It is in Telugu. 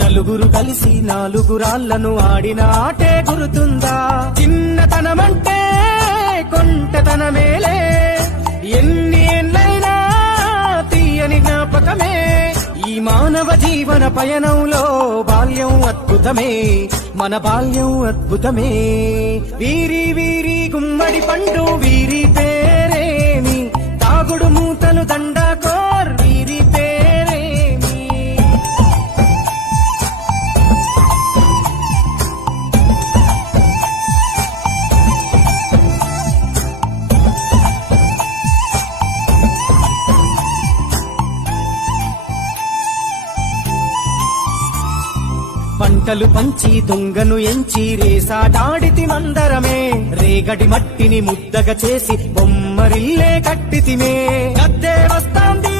నలుగురు కలిసి నాలుగురాళ్లను ఆడిన ఆటే గుర్తుందా? చిన్నతనమంటే కొంటతనమేలే, ఎన్ని ఏళ్ళైనా తీయని జ్ఞాపకమే. ఈ మానవ జీవన పయనంలో బాల్యం అద్భుతమే, మన బాల్యం అద్భుతమే. వీరి వీరి గుమ్మడి పండు వీరి పేరేమి, తాగుడు మూతలు దండాకోర్ వీరి పేరేమి. పంటలు పంచి దొంగను ఎంచి రేసాటాడితి మందరమే, రేగడి మట్టిని ముద్దగా చేసి బొమ్మరిల్లే కట్టితిమే. గద్దే వస్తాంది